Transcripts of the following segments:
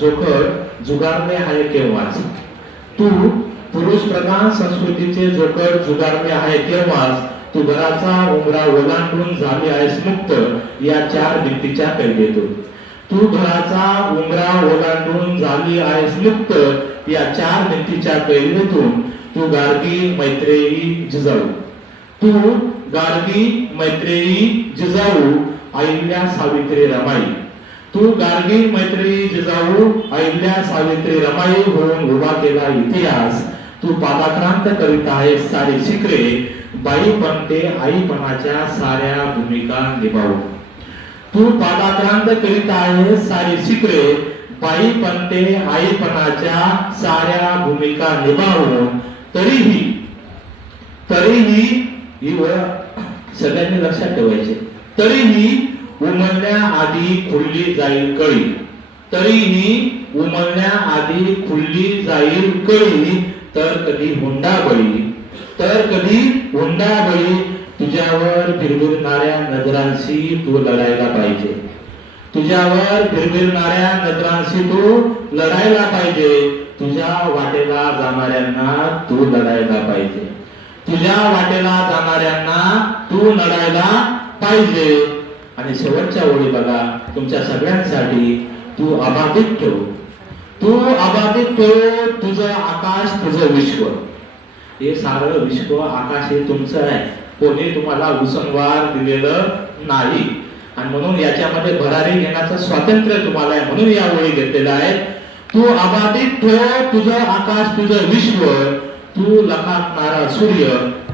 जोखड जुगारणे आहे केव्हाच तू पुरुष प्रधान संस्कृतीचे जोखड जुगारणे आहे केव्हाच तू घराचा उमरा ओलांडून झाली आहेस मुक्त या चार भिंतीच्या कैदेतून तू घराचा उमरा ओलांडून झाली आहेस मुक्त या चार भिंतीच्या कैदेतून तू गार्गी मैत्रेयी जिजाऊ. तू गार्गी मैत्रेयी जिजाऊ अहिल्या सावित्री रमाई. तू गार्गी मैत्री जिजाऊ अहिल्या सावित्री रमाई होऊन उभा केला इतिहास. तू पादाक्रांत करीत आहे सारे शिकरे बाई बनते आईपणाच्या साऱ्या भूमिका निभावून तू पादाक्रांत करीत आहे सारी शिकरे बाई बनते आईपणाच्या साऱ्या भूमिका निभावून तरीही तरीही सगळ्यांनी लक्षात ठेवायचे. तरीही उमलण्या आधी खुलली जाईल कळी. तरीही उमलण्या आधी खुलली जाईल कळी तर कधी हुंडा बळी तर कधी हुंडा बळी तुझ्यावर भिरभिरणाऱ्या नजरांशी तू लढायला पाहिजे. तुझ्यावर भिरभिरणाऱ्या नजरांशी तू लढायला पाहिजे. तुझ्या वाटेला जाणाऱ्यांना तू लढायला पाहिजे. तुझ्या वाटेला जाणाऱ्यांना तू लढायला पाहिजे. आणि शेवटच्या ओळी बघा तुमच्या सगळ्यांसाठी तू अबाधित ठेव. तू अबाधित ठेव तुझं आकाश तुझं विश्व. हे सारं विश्व आकाश हे तुमचं आहे कोणी तुम्हाला उसंवार दिलेलं नाही. आणि म्हणून याच्यामध्ये भरारी घेण्याचं स्वातंत्र्य तुम्हाला आहे. म्हणून या ओळी घेतलेला आहे तू अबाधित ठेव तुझं आकाश तुझं विश्व. तू लखाटणारा सूर्य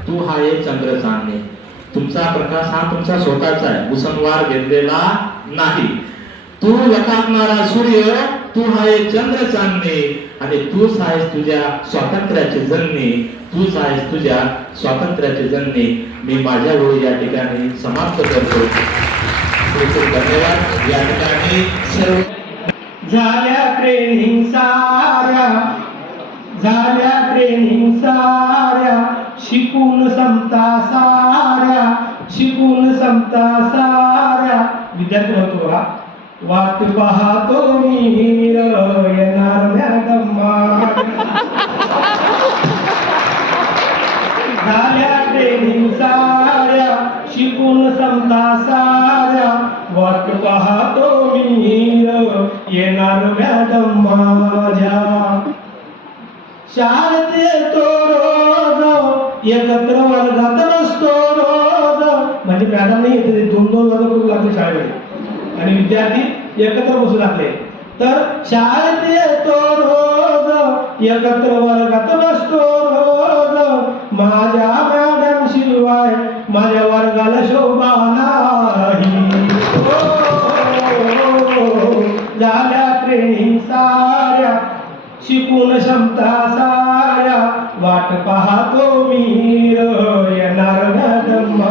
तू हा एक चंद्र चांदणे तुमचा प्रकाश हा तुमचा स्वतःचा आहे. उसंवार घेतलेला नाही. तू लखाटणारा सूर्य तू आहे चंद्र चांदणे आणि तूच आहेस तुझ्या स्वातंत्र्याचे जन्मे. तूच आहेस तुझ्या स्वातंत्र्याचे जन्मे. मी माझ्या वेळी या ठिकाणी समाप्त करतो. धन्यवाद. या ठिकाणी सर्व झाल्या प्रेम हिंसाऱ्या. झाल्या प्रेम हिंसाऱ्या. शिकून समता साऱ्या शिकून समता साऱ्या. विद्यार्थी म्हणतो बघा वाट पाहतो मी र येणार मॅडम झाल्या ट्रेनिंग साऱ्या शिकून समता साऱ्या. वाट पाहतो मी र येणार मॅडम माझ्या. शाळेत येतो एकत्र वर्गात नसतो रोज. म्हणजे मॅडम नाही येते दोन दोन वर्ग करू लागले शाळेमध्ये आणि विद्यार्थी एकत्र बसू लागले. तर शाळेत येतो रोज. एकत्र वर्गात बसतो रोज. माझ्या मॅडम शिवाय माझ्या वर्गाला शोभा नाही. हो, हो, हो. झाल्या ट्रेनिंग साऱ्या शिकून क्षमता साऱ्या वाट पाहतो मी येणार मॅडम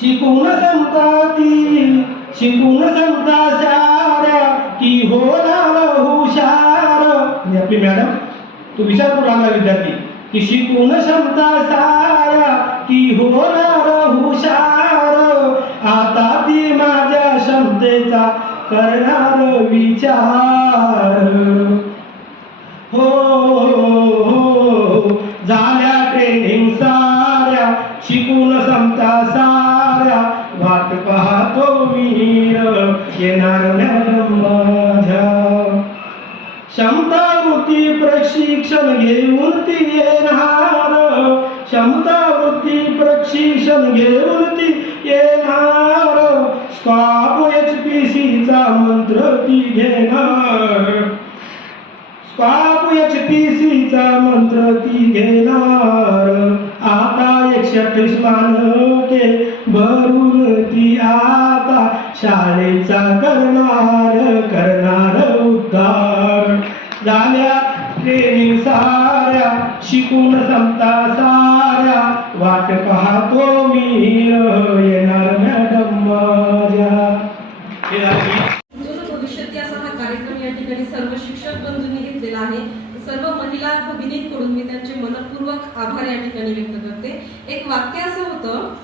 शिकून समता ती शिकून समता साऱ्या की होणार हुशार. आपली मॅडम तू विचार करू लागला विद्यार्थी. की शिकून क्षमता साऱ्या की होणार हुशार. आता ती माझ्या क्षमतेचा करणार विचार. हो, हो हो झाल्या ट्रेनिंग साऱ्या शिकून समता साऱ्या. वाट पाहतो वीर येणार माझ्या क्षमता वृत्ती प्रशिक्षण घेऊन ती येणार. क्षमता वृत्ती प्रशिक्षण घेऊन सीचा ती घेणार. आता एकशे अठ्ठावीस मानके भरून ती आता शाळेचा करणार करणार उद्धार. झाल्या ट्रेनिंग साऱ्या शिकून संपता साऱ्या. वाट पाहतो मी येणार मॅडम माझ्या. म्हणजे भविष्यात असा हा कार्यक्रम या ठिकाणी सर्व शिक्षक बंधूंनी घेतलेला आहे. सर्व महिला मी त्यांचे मनपूर्वक आभार या ठिकाणी व्यक्त करते. एक वाक्य असं होतं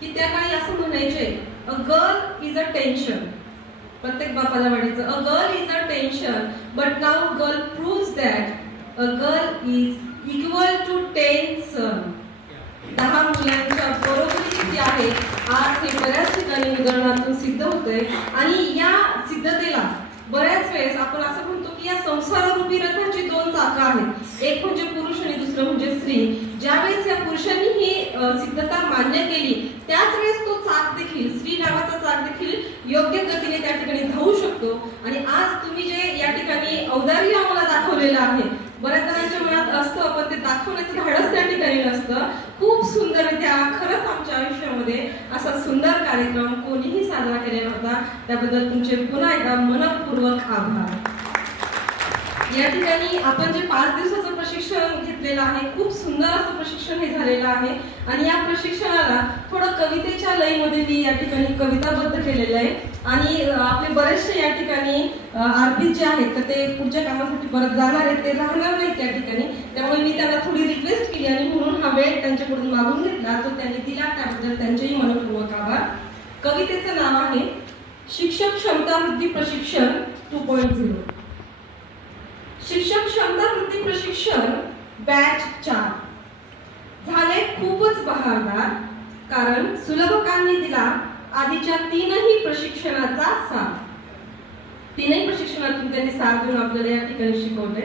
की त्या काळी असं म्हणायचे a girl is a tension प्रत्येक बापाला वाटायचं a girl is a tension but now girl prove that a girl is equal to ten son दहा मुलांच्या बरोबरी किती आहे? आज हे बऱ्याच ठिकाणी उदाहरणातून सिद्ध होतंय. आणि या सिद्धतेला बऱ्याच वेळेस आपण असं म्हणतो की या संसाररूपी रथाची दोन चाकं आहेत. एक म्हणजे पुरुष आणि दुसरं म्हणजे स्त्री. ज्यावेळेस या पुरुषांनी ही सिद्धता मान्य केली त्याच वेळेस तो चाक देखील स्त्री नावाचा चाक देखील योग्य गतीने त्या ठिकाणी धावू शकतो. आणि आज तुम्ही जे या ठिकाणी औदार्य आम्हाला दाखवलेलं आहे बऱ्याच जणांच्या मनात असतं पण ते दाखवण्याचं धाडस त्या ठिकाणी नसतं. खूप सुंदररित्या खरंच आमच्या आयुष्यामध्ये असा सुंदर कार्यक्रम कोणीही साजरा केलेला होता त्याबद्दल तुमचे पुन्हा एकदा मनपूर्वक आभार. या ठिकाणी आपण जे पाच दिवसाचं प्रशिक्षण घेतलेलं आहे खूप सुंदर असं प्रशिक्षण हे झालेलं आहे. आणि या प्रशिक्षणाला थोडं कवितेच्या लयमध्ये मी या ठिकाणी कविताबद्ध केलेलं आहे. आणि आपले बरेचसे या ठिकाणी आरती जे आहेत तर ते पुढच्या कामासाठी परत जाणार आहेत ते राहणार नाहीत त्या ठिकाणी. त्यामुळे मी त्यांना थोडी रिक्वेस्ट केली आणि म्हणून हा वेळ त्यांच्याकडून मागून घेतला. तो त्यांनी दिला त्याबद्दल त्यांचेही मनपूर्वक आभार. कवितेचं नाव आहे शिक्षक क्षमता वृद्धी प्रशिक्षण टू पॉईंट झिरो शिक्षक क्षमता वृत्ती प्रशिक्षण बॅच चार. झाले खूपच बहारदार कारण सुलभकांनी दिला आधीच्या तीनही प्रशिक्षणाचा साथ तीनही प्रशिक्षणातून त्यांनी साथ देऊन आपल्याला या ठिकाणी शिकवले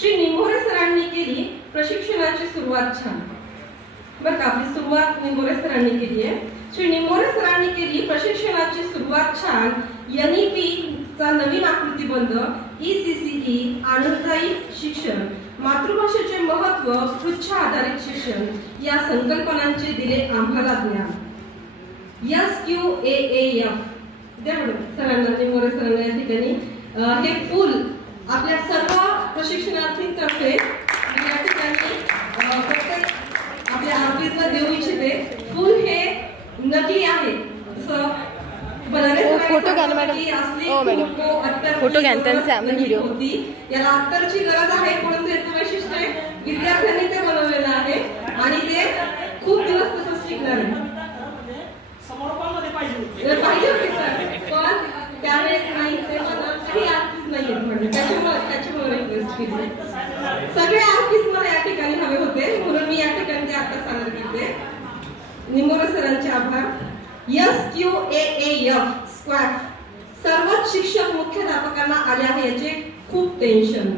श्री निंभोरे सरांनी केली प्रशिक्षणाची सुरुवात छान. बरं का आपली सुरुवात निंभोरे सरांनी केली आहे. श्री निंभोरे सरांनी केली प्रशिक्षणाची सुरुवात छान. एनईपी चा नवीन आकृतीबंध ई सी ही आनंददायी शिक्षण मातृभाषेचे महत्त्व पृच्छ आधारित शिक्षण या संकल्पनांचे दिले आम्हाला ज्ञान. एस क्यू ए एफ द्या सरांना मोरे सरांना या ठिकाणी. हे फुल आपल्या सर्व प्रशिक्षणार्थींतर्फे या ठिकाणी अं, प्रत्येक आपल्या आरपीजला देऊ इच्छिते. फुल हे नदी आहे. जसं फोटो घ्या ना, मॅडम. हो, मॅडम. फोटो घ्या ना, त्यांचा आम्ही व्हिडिओ. याला अत्तरची गरज आहे परंतु याचं वैशिष्ट्य आहे विद्यार्थ्यांनी ते बनवलेलं आहे आणि ते खूप दिवस तसंच टिकणार आहे समारोपामध्ये पाहिजे होते तर पाहिजे होते सर पण त्यावेळेस नाही तेव्हा ना काही आर्टिस्ट नाही आहेत म्हणजे त्याच्यामुळे त्याच्यामुळे रिक्वेस्ट केली सगळे आर्टिस्ट मला या ठिकाणी हवे होते म्हणून मी या ठिकाणी ते आता सादर करते निंबोरे सरांचे आभार S Q A F squad सर्वच शिक्षक मुख्याध्यापकांना आले आहे याचे खूप टेन्शन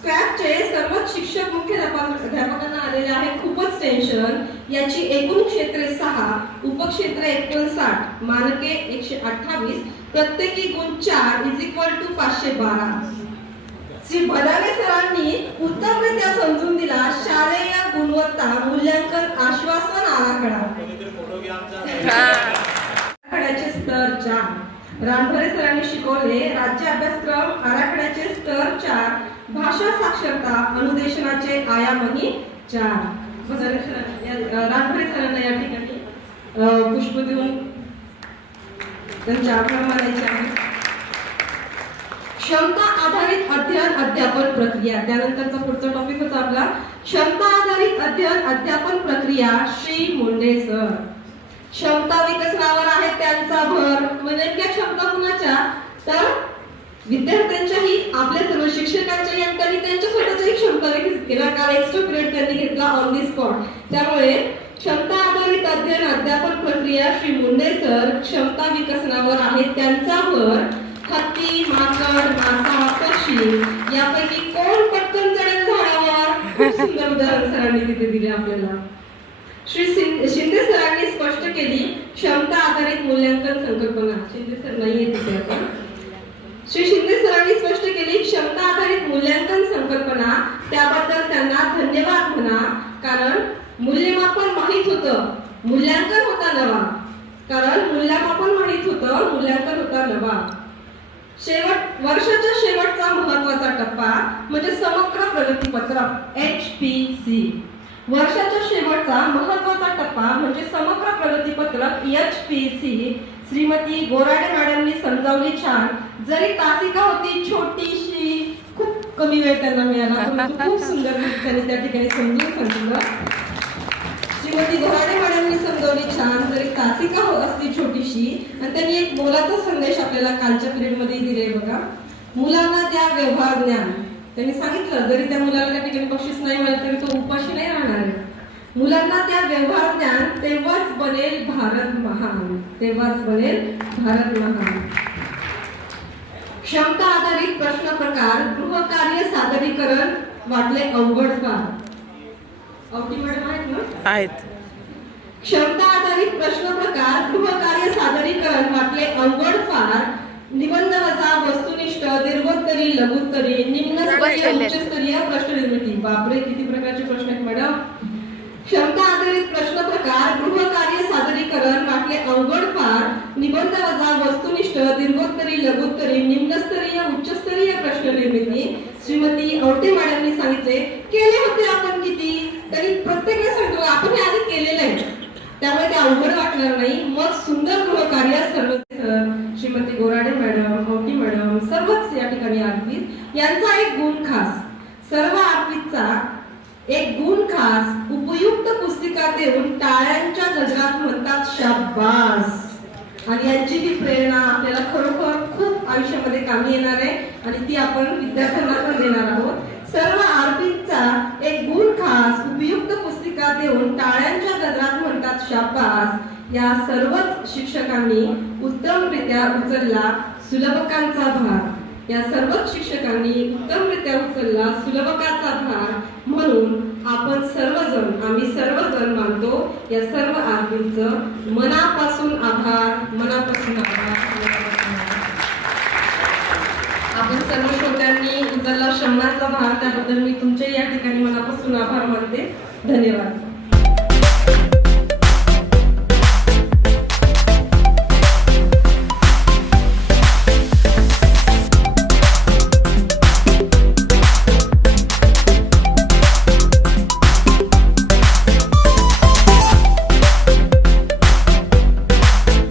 स्क्रॅपचे सर्वच शिक्षक मुख्याध्यापकांना आलेले आहे. खूपच टेन्शन याची एकूण क्षेत्रे सहा उपक्षेत्रे एकोणसाठ मानके एकशे अठ्ठावीस प्रत्येकी गुण चार इज इक्वल टू पाचशे बारा. श्री भदाने सरांनी उत्तमरित्या समजून दिला शालेय गुणवत्ता मूल्यांकन आश्वासन आराखडा. आराखड्याचे स्तर चार. रामभरे सरांनी शिकवले राज्य अभ्यासक्रम आराखड्याचे स्तर चार. भाषा साक्षरता अनुदेशनाचे आयामही चार सरांना या ठिकाणी पुष्प देऊन त्यांच्या आभार मानायचे आहे. क्षमता आधारित अध्ययन अध्यापन प्रक्रिया. त्यानंतरचा पुढचा टॉपिक होता आपला. क्षमता आधारित अध्ययन अध्यापन प्रक्रिया श्री मुंडे सर. क्षमता विकसनावर आहे त्यांचा भर. म्हणजे नेमक्या क्षमता कुणाच्या? तर विद्यार्थ्यांच्याही आपल्या सर्व शिक्षकांच्याही आणि त्यांनी त्यांच्या स्वतःच्याही क्षमता विकसित केला एक्स्ट्रा पिरियड त्यांनी घेतला ऑन दी स्पॉट त्यामुळे क्षमता आधारित अध्ययन अध्यापन प्रक्रिया श्री मुंडे सर क्षमता विकसनावर आहे त्यांचा भर हत्ती माकड मासा पक्षी यापैकी कोण पटकन चढेल झाडावर? खूप सुंदर उदाहरण सरांनी तिथे दिले आपल्याला. श्री शिंदे सरांनी स्पष्ट केली क्षमता आधारित मूल्यांकन संकल्पना. शिंदे सर नाहीये तिथे आपण श्री शिंदे सरांनी स्पष्ट केली क्षमता आधारित मूल्यांकन संकल्पना त्याबद्दल त्यांना धन्यवाद म्हणा. कारण मूल्यमापन माहीत होतं मूल्यांकन होता नवा. कारण मूल्यमापन माहीत होतं मूल्यांकन होता नवा. शेवट वर्षाच्या शेवटचा महत्त्वाचा टप्पा म्हणजे समग्र प्रगतीपत्रक एच पी सी वर्षाच्या शेवटचा महत्त्वाचा टप्पा म्हणजे समग्र प्रगतीपत्रक H P C Shrimati Gorade मॅडमनी समजावली छान. जरी तासिका होती छोटीशी खूप कमी वेळ त्यांना मिळाला परंतु खूप सुंदर त्यांनी त्या ठिकाणी समजून सांगितलं. श्रीमती गोराडे मॅडमनी समजावली छान. जरी तासिका हो असती छोटीशी आणि त्यांनी एक मोलाचा संदेश आपल्याला कालच्या पिरियडमध्ये दिले बघा. मुलांना त्या व्यवहार ज्ञान. त्यांनी सांगितलं जरी त्या मुलाला त्या ठिकाणी बक्षीस नाही मिळालं तरी तो उपाशी नाही राहणार. मुलांना त्या व्यवहार ज्ञान तेव्हाच बनेल भारत महान. तेव्हाच बनेल भारत महान क्षमता आधारित प्रश्न प्रकार गृहकार्य सादरीकरण वाटले अवघड फार अवघी मॅडम आहेत ना? आहेत. क्षमता आधारित प्रश्न प्रकार गृहकार्य सादरीकरण वाटले अवघड फार. निबंध वजा वस्तुनिष्ठ दीर्घोत्तरी लघुत्तरी निम्नस्तरीय उच्चस्तरीय प्रश्न निर्मिती. बापरे किती प्रकारचे प्रश्न आहेत मॅडम. क्षमता आधारित प्रश्न प्रकार गृहकार्य सादरीकरण वाटले अवघड फार निबंध वजा वस्तुनिष्ठ दीर्घोत्तरी लघुत्तरी निम्नस्तरीय उच्चस्तरीय प्रश्न निर्मिती. श्रीमती औटे मॅडमनी सांगितले केले होते आपण किती? तरी प्रत्येक वेळेस सांगतो आपण हे आधी केलेलं आहे. त्यामुळे ते अवघड वाटणार नाही. मग सुंदर गृहकार्य सर्व श्रीमती गोराडे मॅडम आवटी मॅडम सर्वच या ठिकाणी आरपीत यांचा एक गुण खास. सर्व आरपीतचा एक गुण खास उपयुक्त पुस्तिका देऊन टाळ्यांच्या गजरात म्हणतात शाबास आणि यांची ही प्रेरणा आपल्याला खरोखर खूप आयुष्यामध्ये कामी येणार आहे आणि ती आपण विद्यार्थ्यांना पण देणार आहोत. सर्व आरतींचा एक गुण खास उपयुक्त पुस्तिका देऊन टाळ्यांच्या गजरात म्हणतात शापास या सर्वच शिक्षकांनी उत्तमरित्या उचलला सुलभकांचा भाग या सर्वच शिक्षकांनी उत्तमरित्या उचलला सुलभकाचा भाग म्हणून आपण सर्वजण आम्ही सर्वजण मानतो या सर्व आरतींचं मनापासून आभार मनापासून आभार. आपण सर्व श्रोत्यांनी उचलला श्रमणाचा भार त्याबद्दल मी तुमचे या ठिकाणी मनापासून आभार मानते. धन्यवाद.